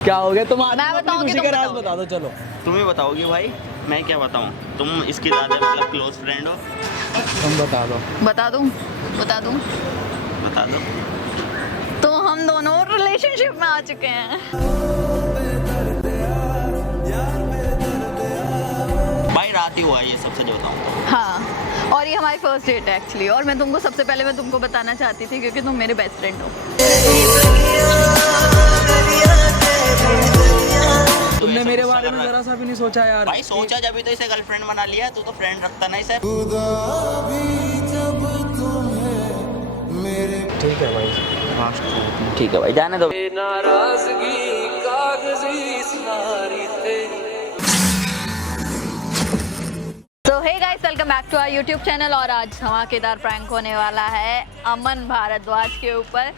क्या हो गया? तुम मैं बताऊंगी, खुशी का राज बता दो। चलो तुम ही बताओगी भाई, मैं क्या बताऊं? तुम इसकी ज़्यादा मतलब क्लोज फ्रेंड हो। तुम बता दो। बता दूं? बता दूं? बता दो। तो हम दोनों रिलेशनशिप में आ चुके हैं। भाई रात ही हुआ है ये सब, सच बताऊं तो। हाँ, और ये हमारी फर्स्ट डेट है एक्चुअली। और मैं तुमको सबसे पहले मैं तुमको बताना चाहती थी क्योंकि तुम मेरे बेस्ट फ्रेंड हो। तुमने मेरे बारे में जरा सा भी नहीं सोचा यार। भाई सोचा जब भी तो इसे गर्लफ्रेंड बना लिया। तू तो फ्रेंड रखता ना इसे। ठीक है भाई। ठीक है भाई, जाने दो। तो hey guys, welcome back to our YouTube channel. और आज धमाकेदार प्रैंक होने वाला है अमन भारद्वाज के ऊपर।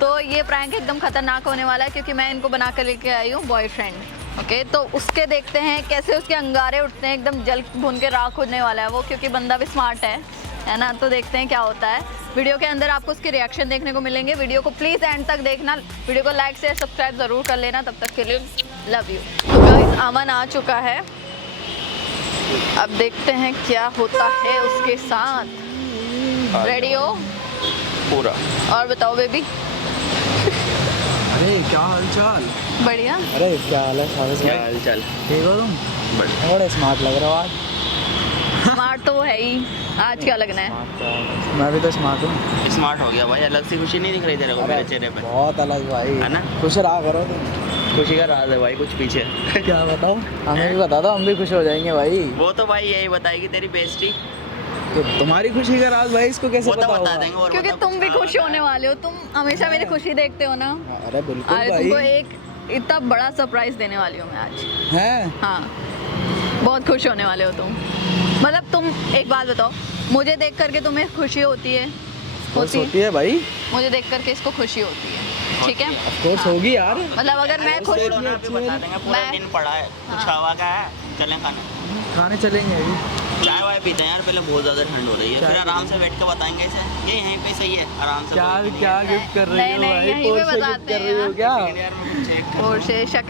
तो ये प्रैंक एकदम खतरनाक होने वाला है क्योंकि मैं इनको बना कर लेके आई हूँ बॉयफ्रेंड। ओके, तो उसके देखते हैं कैसे उसके अंगारे उठते हैं। एकदम जल भुन के राख होने वाला है वो, क्योंकि बंदा भी स्मार्ट है ना। तो देखते हैं क्या होता है। वीडियो के अंदर आपको उसके रिएक्शन देखने को मिलेंगे। वीडियो को प्लीज़ एंड तक देखना। वीडियो को लाइक शेयर सब्सक्राइब ज़रूर कर लेना। तब तक के लिए लव यू। तो गाइस, अमन आ चुका है। अब देखते हैं क्या होता है उसके साथ। रेडी हो? पूरा। और बताओ बेबी। अरे क्या हाल चाल? बढ़िया। अरे क्या हाल है सारे? क्या हाल चाल? ठीक हो तुम? बढ़िया। बड़े स्मार्ट लग रहे हो आज। स्मार्ट तो वो है ही। आज क्या लगना है? मैं भी तो स्मार्ट हूँ। स्मार्ट हो गया भाई। अलग सी खुशी नहीं दिख रही तेरे को मेरे चेहरे पे? बहुत अलग भाई, है ना? खुश रहा करो तुम। खुशी का राज है भाई कुछ पीछे। क्या बताओ? हमें भी बता दो, हम भी खुश हो जाएंगे भाई। वो तो भाई यही बताएगी तेरी बेस्टी। तो तुम्हारी खुशी का राज भाई इसको कैसे वो तो पता बता होगा? देंगे। और क्योंकि बता तुम भी खुश होने वाले हो। तुम हमेशा मेरी खुशी देखते हो ना। अरे बिल्कुल अरे भाई। तुमको एक इतना बड़ा सरप्राइज देने वाली हूँ मैं आज। हैं? हाँ, बहुत खुश होने वाले हो तुम। मतलब तुम एक बात बताओ, मुझे देख करके तुम्हें खुशी होती है? खुश होती है भाई। मुझे देख करके इसको खुशी होती है, ठीक है? खुश होगी यार। मतलब अगर मैं खुश छोड़ो ना, अभी बता देंगे। पूरा मैं- दिन पड़ा है, कुछ हाँ। हवा का है। चलें खाने। खाने चलेंगे अभी। चाय वाय पीते हैं यार पहले। बहुत ज़्यादा ठंड हो रही है। फिर आराम से बैठ के बताएंगे इसे। ये यहीं पे सही है, आराम से। क्या बोलेंगे। क्या गिफ्ट कर रही नहीं, हो नहीं, भाई? यहीं पे पोर्शे गिफ्ट बताते कर रही हो हैं। क्या? यार मैं कुछ चेक कर। और शेषक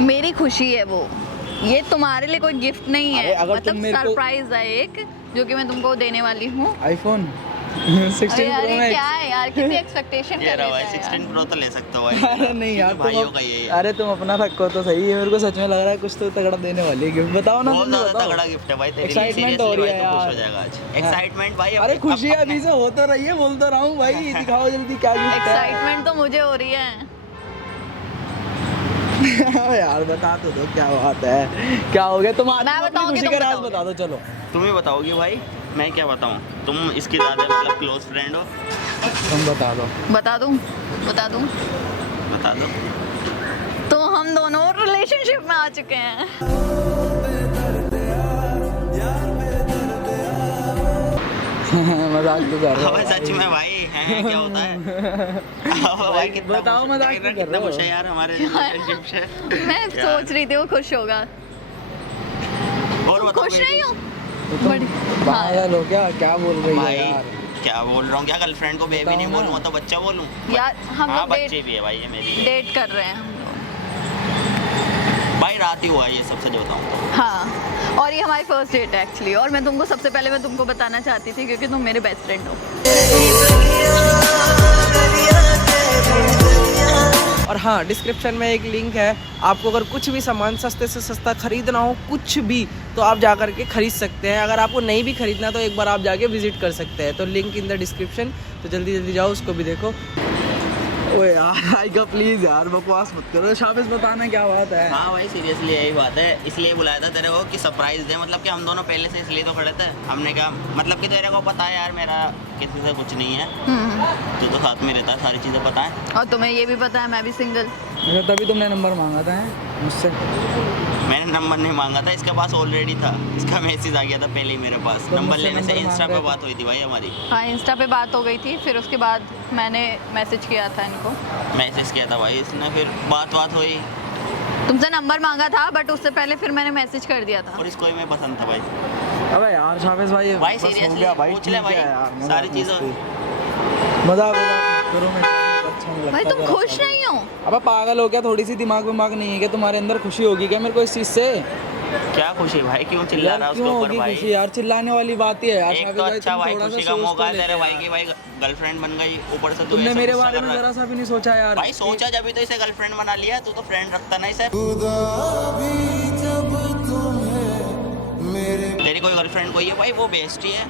मेरी खुशी है वो। ये तुम्हारे लिए कोई गिफ्ट नहीं अरे है, अगर तुम मतलब मेरे को- सरप्राइज है एक, जो कि मैं तुमको देने वाली हूँ। आईफोन अरे 16 यार, प्रो ये मैक्स। क्या है यार, कितनी एक्सपेक्टेशन ये कर रहा लेता भाई, है 16 यार। प्रो तो ले सकते हो भाई। अरे नहीं यार, भाइयों का ये है। अरे तुम अपना रखो तो सही है। मेरे को सच में लग रहा है कुछ तो तगड़ा देने वाली है। गिफ्ट बताओ ना, बहुत तुम ज्यादा बताओ। तगड़ा गिफ्ट है भाई तेरे लिए। Excitement हो सीरियसली रही भाई है तो खुश यार। हो जाएगा आज। एक्साइटमेंट भाई। अरे खुशी अभी से हो तो रही है, बोल तो रहा हूँ भाई। दिखाओ जल्दी क्या गिफ्ट है। एक्साइटमेंट तो मुझे हो रही है। यार बता तो दो क्या बात है। क्या हो गया? तुम मैं बताऊंगी, खुशी तुम का राज बताओगे। बता दो। चलो तुम ही बताओगी भाई, मैं क्या बताऊं? तुम इसकी ज्यादा मतलब क्लोज फ्रेंड हो। तुम बता दो। बता दूं? बता दूं? बता दो। तो हम दोनों रिलेशनशिप में आ चुके हैं। मजाक तो कर रहा अबे हूँ सच में भाई हैं क्या होता है? अबे भाई कितना बताओ, खुश- मजाक देख रहा क्यों कर कितना रहे हो? खुश है यार हमारे रिलेशनशिप से। मैं सोच रही थी वो खुश होगा। और बताओ खुश बेबी। नहीं हूँ। तो तुम बड़ी- पागल हो क्या? क्या बोल रही है भाई यार? क्या बोल रहा हूँ? क्या गर्लफ्रेंड को बेबी बताओ नहीं ना। बोलूँ तो बच्चा बोलूँ? यार हम हाँ लोग बच्चे भी है भाई ये मेरी। डेट कर रहे हैं हम लोग। भाई रात ही हुआ है ये सब, सच बताऊँ तो। हाँ, और ये हमारी फर्स्ट डेट है एक्चुअली। और मैं तुमको सबसे पहले मैं तुमको बताना चाहती थी क्योंकि तुम मेरे बेस्ट फ्रेंड हो। और हाँ, डिस्क्रिप्शन में एक लिंक है। आपको अगर कुछ भी सामान सस्ते से सस्ता खरीदना हो, कुछ भी, तो आप जा कर के खरीद सकते हैं। अगर आपको नहीं भी खरीदना तो एक बार आप जाके विजिट कर सकते हैं। तो लिंक इन द डिस्क्रिप्शन। तो जल्दी जल्दी जाओ, उसको भी देखो। ओए यार आइगा प्लीज यार, बकवास मत करो। शाबिश बताना क्या बात है? हाँ भाई सीरियसली यही बात है। इसलिए बुलाया था तेरे को कि सरप्राइज दे। मतलब कि हम दोनों पहले से इसलिए तो खड़े थे। हमने कहा मतलब कि तेरे को पता है यार मेरा किसी से कुछ नहीं है। तू तो साथ में रहता है, सारी चीज़ें पता है। और तुम्हें ये भी पता है मैं भी सिंगल। अच्छा, तभी तुमने नंबर मांगा था मुझसे। मैंने नंबर नहीं मांगा था, इसके पास ऑलरेडी था। इसका मैसेज आ गया था पहले ही मेरे पास। तो नंबर मुझसे लेने से नंबर इंस्टा मांग पे रहे थे। बात हुई थी भाई हमारी। हाँ, इंस्टा पे बात हो गई थी। फिर उसके बाद मैंने मैसेज किया था इनको। मैसेज किया था भाई इसने, फिर बात हुई तुमसे नंबर मांगा था, बट उससे पहले फिर मैंने मैसेज कर दिया था। और इसको ही मैं पसंद था भाई। अबे यार शाबिश भाई, भाई बस हो सीरियसली गया भाई, पूछ ले ठीक भाई है यार, सारी चीज़ें। मजाक मत करो। मैं अच्छा नहीं लगता। भाई तुम जरा खुश सा भी। नहीं हो? अबे पागल हो क्या? थोड़ी सी दिमाग नहीं है क्या तुम्हारे अंदर? खुशी होगी क्या मेरे को इस चीज से? क्या खुशी भाई, क्यों चिल्ला यार रहा है उसके क्यों ऊपर होगी भाई? खुशी यार? चिल्लाने वाली बात ही है यार। एक शाबिज तो भाई, अच्छा तुम भाई थोड़ा सा खुशी का सोच मौका तो है तेरे लेते भाई यार। की, भाई गर्लफ्रेंड बन गई, ऊपर से तू तुमने ऐसा मेरे गुस्सा बारे कर में रहा है। जरा सा भी नहीं सोचा यार। भाई सोचा जब भी तो इसे गर्लफ्रेंड बना लिया, तू तो फ्रेंड रखता ना इसे। तेरी कोई गर्लफ्रेंड कोई है भाई, वो बेस्टी है।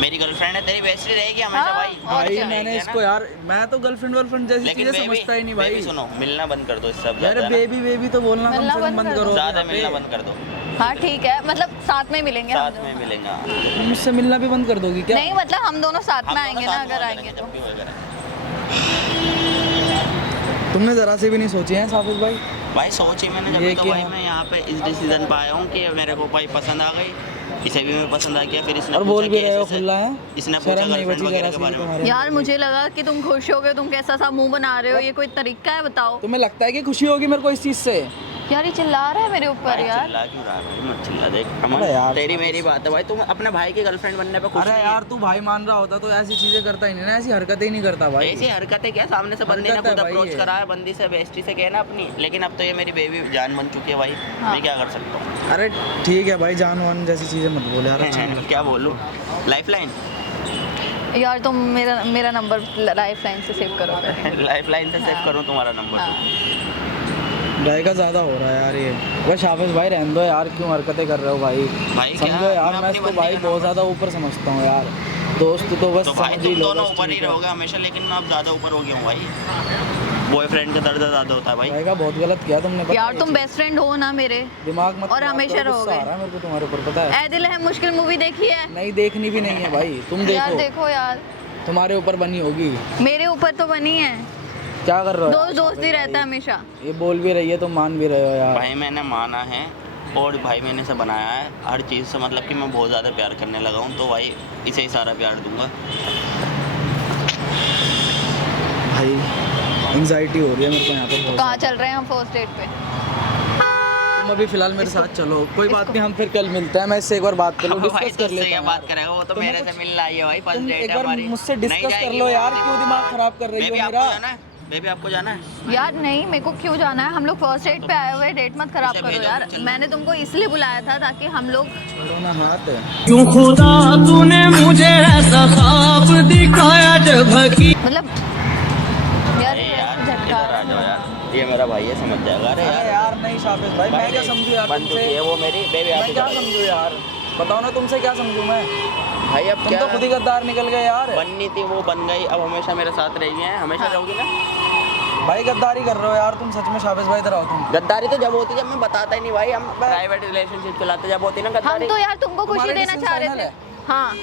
मेरी गर्लफ्रेंड है, तेरी बेस्टी रहेगी हमेशा हाँ, भाई। और भाई क्या? मैंने है ना? इसको यार, मैं तो गर्लफ्रेंड वर्लफ्रेंड जैसी लेकिन चीजें समझता ही नहीं भाई। बेबी सुनो, मिलना बंद कर दो इससे अब यार ज़्यादा ना। बेबी बेबी तो बोलना कम मिलना से कम बंद बंद कर करो। दो। ज़्यादा यहाँ पे। मिलना बंद कर दो, हाँ ठीक है, मतलब साथ में मिलेंगे हम साथ दोनों। में मिलेंगे। तुम मुझसे मिलना भी बंद कर दोगी क्या? नहीं मतलब हम दोनों साथ हम में दोनों आएंगे साथ ना, में अगर हो आएंगे जाएंगे, तो। जब भी होएगा। तुमने जरा से भी नहीं सोची है साबिज भाई? भाई सोची मैंने, जब ये तो क्या? भाई मैं यहाँ पे इस डिसीजन पे आया हूँ कि मेरे को भाई पसंद आ गई, इसे भी मैं पसंद आ गया। फिर इसने और बोल पूछा भी कि रहे हो ऐसे- खुला है? इसने पूछा शर्म नहीं गर्लफ्रेंड बची वगैरह जरा के सी बारे में। तुम्हारे यार अंदर मुझे लगा कि तुम खुश हो गए, तुम कैसा सा मुंह बना रहे हो, ये कोई तरीका है बताओ? तुम्हें लगता है कि खुशी होगी मेरे को इस चीज से? यार ये चिल्ला रहा है मेरे ऊपर भाई यार। चिल्ला क्यों रहा है? मत चिल्ला, देख अबे अमन, यार, तेरी साबिज। मेरी बात है भाई, तुम अपने भाई की गर्लफ्रेंड बनने पे खुश अरे नहीं यार तू भाई मान रहा होता तो ऐसी चीजें करता ही नहीं ना, ऐसी हरकतें ही नहीं करता है? भाई। ऐसी हरकतें क्या, सामने से बंदी ने हरकत है खुद भाई अप्रोच ये। करा है, बंदी से बेस्टी से कहना अपनी, लेकिन अब तो ये मेरी बेबी जान बन चुकी है भाई। हाँ। मैं क्या कर सकता हूँ? अरे ठीक है भाई, जान वान जैसी चीजें मत बोल यार। अच्छा नहीं क्या बोलूँ? लाइफलाइन यार तुम मेरा नंबर लाइफ लाइन से सेव करो। लाइफलाइन से सेव हाँ। करूँ तुम्हारा नंबर? हाँ। भाई का ज्यादा हो रहा है यार ये। बस हाफिज भाई रहने दो यार, क्यों हरकतें कर रहे हो भाई? भाई क्या? समझो यार, मैं अपनी इसको बंदी भाई का बहुत नंबर- ज्यादा ऊपर समझता हूँ यार। दोस्त तो बस तो भाई समझ ही तुम लो। दोनों बस ऊपर ही ठीक है। रहोगे हमेशा, लेकिन मैं अब ज़्यादा ऊपर हो गया हूँ भाई। बॉयफ्रेंड का दर्द ज़्यादा होता है भाई। भाई का बहुत गलत किया तुमने। पता यार है तुम ये बेस्ट फ्रेंड हो ना मेरे, चीज़? दिमाग मत और खराब हमेशा करो, गुस्सा रहोगे। आ रहा है मेरे को तुम्हारे ऊपर, पता है? ए दिल है मुश्किल मूवी देखी है? नहीं देखनी भी नहीं है भाई, तुम यार देखो। देखो यार, तुम्हारे ऊपर बनी होगी। मेरे ऊपर तो बनी है। क्या कर रहे हो? दोस्त दोस्त ही रहता है हमेशा। ये बोल भी रही है, तुम मान भी रहे हो यार। भाई मैंने माना है, और भाई मैंने इसे बनाया है हर चीज़ से, मतलब कि मैं बहुत ज़्यादा प्यार करने लगा हूँ, तो भाई इसे ही सारा प्यार दूंगा। भाई एंजाइटी हो रही है मेरे को यहाँ पे बहुत कहाँ ज़्यादा। चल रहे हैं हम फर्स्ट डेट पे? तुम अभी फिलहाल मेरे साथ चलो, कोई बात नहीं, हम फिर कल मिलते हैं। मैं इससे एक बार बात कर लूँ, अब भाई डिस्कस कर तुझसे लेते क्या हैं बात यार। करेगा, वो तो तुम्हें मेरे से कुछ- मिलने आई है भाई, फर्स्ट तुम डेट एक है बार हमारी। मुझसे नहीं डिस्कस कर जाएगी लो वो, यार, नहीं क्यों जाएगी। दिमाग खराब कर रही बेबी हो आपको मेरा? जाना है? बेबी आपको जाना है? यार नहीं, मेरे को क्यों जाना है? हम लोग फर्स्ट डेट पे आए हुए हैं, डेट मत खराब इसे करो भेजो, यार। चल। मैंने तुमको इसलिए बुलाया था ताकि हम लोग छोड़ो ना हाथ। क्यों खुदा तूने मुझे ऐसा ख्वाब दिखाया जब की मतलब यार अरे ये यार ऐसे झटका इधर आ जाओ यार, ये मेरा भाई है, समझ जाएगा। अरे अरे यार यार नहीं शाबिश भाई, मैं क्या समझू यार बन चुकी तुमसे? है वो मेरी बेबी। मैं आप क्या समझू यार? बताओ ना, तुमसे क्या समझू मैं? भाई अब तुम क्या, तो खुद ही गद्दार निकल गए यार। बननी थी वो बन गई, अब हमेशा मेरे साथ रहेगी, हैं हमेशा हाँ। रहोगी ना? भाई गद्दारी कर रहे हो यार तुम, सच में शाबिश भाई, इधर आओ तुम। गद्दारी तो जब होती है, जब मैं बताता ही नहीं भाई, हम प्राइवेट रिलेशनशिप चलाते जब होती है ना हम गद्दारी। तो यार तुमको खुशी तुम्हारे देना डिसीजन चाह रहे फाइनल थे। है? हाँ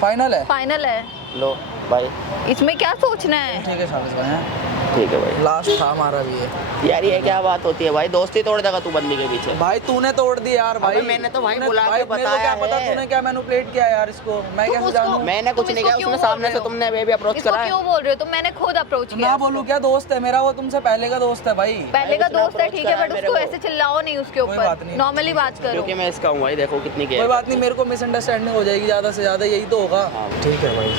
फाइनल है? फाइनल है, लो भाई, इसमें क्या सोचना है? ठीक है शाबिश भाई, हैं? ठीक है भाई। लास्ट था हमारा भी ये। यार ये क्या बात होती है भाई, दोस्ती तोड़ देगा तू बंदी के पीछे। भाई तूने तोड़ दी यार भाई। अबे मैंने तो भाई तूने- बुला के मेरे को बताया क्या पता है। तूने क्या मैनिपुलेट किया यार इसको, मैं तुम कैसे उसको- जानूं? मैंने कुछ तुम नहीं इसको किया, क्यों उसने बोल सामने रहे से हो? तुमने बेबी अप्रोच इसको करा है। क्यों बोल रहे हो तुम? मैंने खुद अप्रोच तो किया ना उसको। बोलूं क्या? दोस्त है मेरा वो, तुमसे पहले का दोस्त है भाई। पहले का उसने दोस्त है approach ठीक है, करा बट मेरे उसको को। ऐसे चिल्लाओ नहीं उसके कोई बात ऊपर, नहीं। नॉर्मली बात करो। क्योंकि मैं इसका हूँ भाई, देखो कितनी कोई केयर। बात नहीं, मेरे को मिसअंडरस्टैंडिंग हो जाएगी ज़्यादा से ज़्यादा, यही तो होगा। हाँ। ठीक है भाई,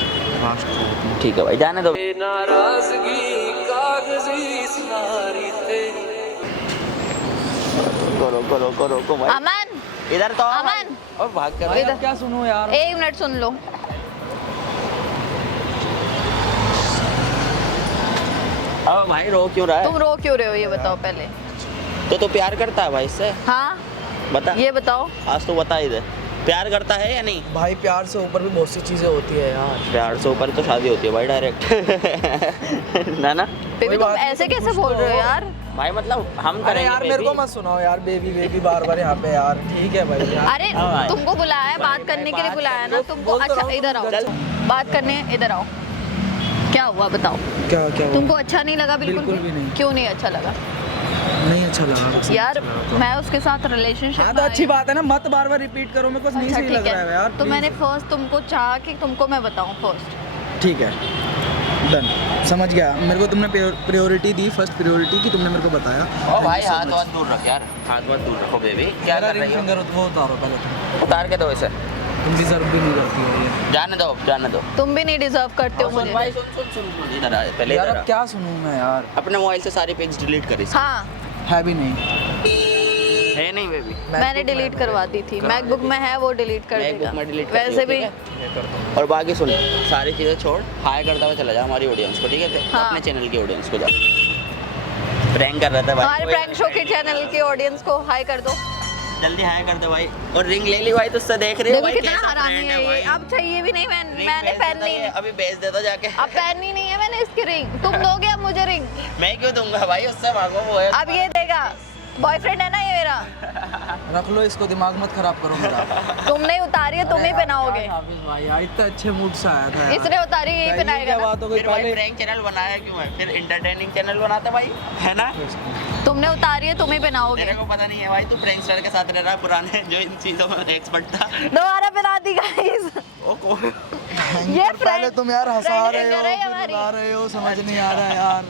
ठीक है भाई, जाने दो। नाराजगी कागजी सारी तेरी रोको रोको रोको भाई, अमन इधर तो आओ अमन। भाई। और भाग कर भाई इधर। अब क्या सुनूं यार? एक मिनट सुन लो। अब भाई रो क्यों रहा तुम है? रो क्यों रहे हो ये बताओ पहले। तो तू प्यार करता है भाई इससे? हाँ बता, ये बताओ। आज तो बता ही दे, प्यार करता है या नहीं? भाई प्यार से ऊपर भी बहुत सी चीज़ें होती है यार। प्यार से ऊपर तो शादी होती है भाई, डायरेक्ट। ना ना बेबी तुम बात नहीं, ऐसे तुम कैसे कुछ बोल तो रहे हो हो। यार? भाई मतलब हम अरे करेंगे यार मेरे को baby। मत सुनाओ यार, बेबी बेबी बार बार यहाँ पे यार। ठीक है भाई यार। अरे हाँ भाई। तुमको बुलाया है, बात करने के लिए बुलाया ना तुमको। बोल तो अच्छा रहा हूँ, इधर आओ, चल। बात करने इधर आओ। क्या हुआ बताओ? क्या क्या हुआ? तुमको अच्छा नहीं लगा? बिल्कुल बिल्कुल भी नहीं। क्यों नहीं अच्छा लगा? नहीं अच्छा लगा बस। यार मैं उसके साथ रिलेशनशिप हाँ तो अच्छी बात है ना, मत बार बार रिपीट करो, मेरे को नहीं अच्छा सही ठीक लग रहा है यार। है, तो please। मैंने फर्स्ट तुमको चाहा कि तुमको मैं बताऊं फर्स्ट। ठीक है डन, समझ गया। मेरे को तुमने प्रायोरिटी दी, फर्स्ट प्रायोरिटी की तुमने मेरे को बताया। ओ भाई हाथ वाथ दूर रख यार, हाथ वाथ दूर रखो बेबी। क्या कर रही हो? फिंगर वो उतारो पहले तुम। उतार के दो इसे। तुम डिजर्व भी नहीं करती हो ये। जाने दो, जाने दो। तुम भी नहीं डिजर्व करते हो सुन मुझे। भाई, सुन इधर आ, पहले यार इधर अब आ। क्या सुनूं मैं यार, अपने मोबाइल से सारी पिक्स डिलीट करी। हाँ, है भी नहीं। है नहीं बेबी। मैंने डिलीट करवा दी थी। मैकबुक में है, वो डिलीट कर देगा। मैकबुक में डिलीट कर वैसे भी दियो, ठीक है? और बाकी सुन, सारी चीज़ें छोड़, हाई करता हुआ चला जा हमारी ऑडियंस को, ठीक है? हाँ। अपने चैनल की ऑडियंस को जा। प्रैंक कर रहा था भाई। हमारे प्रैंक शो के चैनल के ऑडियंस को हाई कर दो। जल्दी हाई कर दे भाई। और रिंग ले ली भाई, तुझसे देख रही हो देखो भाई कितना कैसा हरामी friend है ये। भाई। अब चाहिए भी नहीं, रिंग मैंने भेज देता पहननी ये, नहीं। अभी भेज देता जाके। अब पहननी नहीं है मैंने इसकी रिंग। तुम दोगे अब मुझे रिंग? मैं क्यों दूंगा भाई, उससे मांगो, वो है। अब ये देगा। बॉयफ्रेंड है ना ये मेरा। रख लो इसको, दिमाग मत खराब करो मेरा। तुमने उतारी है, तुम ही पहनाओगे। हाफिज भाई यार इतना अच्छे मूड से आया था यार। इसने उतारी, यही क्या पहनाएगा ना। बात हो गई फिर भाई पहले। प्रैंक चैनल बनाया क्यों है? फिर इंटरटेनिंग चैनल बनाता भाई, है ना? तुमने उतारी है, तुम ही पहनाओगे। तेरे को पता नहीं है भाई, तू प्रैंकस्टर के साथ रह रहा है पुराने, जो इन चीजों में एक्सपर्ट था। दोबारा पहना दी गाइस। ये पहले तुम यार हंसा friend रहे हो, hanger है फिर हमारी। रुला रहे हो, समझ नहीं आ रहा यार।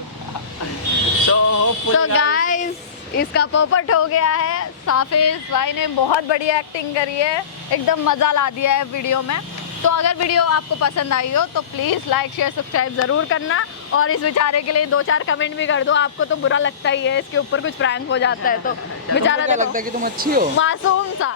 तो गाइस इसका पोपट हो गया है। साफिज भाई ने बहुत बढ़िया एक्टिंग करी है, एकदम मज़ा ला दिया है वीडियो में। तो अगर वीडियो आपको पसंद आई हो तो प्लीज़ लाइक शेयर सब्सक्राइब ज़रूर करना, और इस बेचारे के लिए 2-4 कमेंट भी कर दो। आपको तो बुरा लगता ही है, इसके ऊपर कुछ प्रैंक हो जाता है तो बेचारा क्या देखो लगता है कि तुम अच्छी हो? मासूम सा।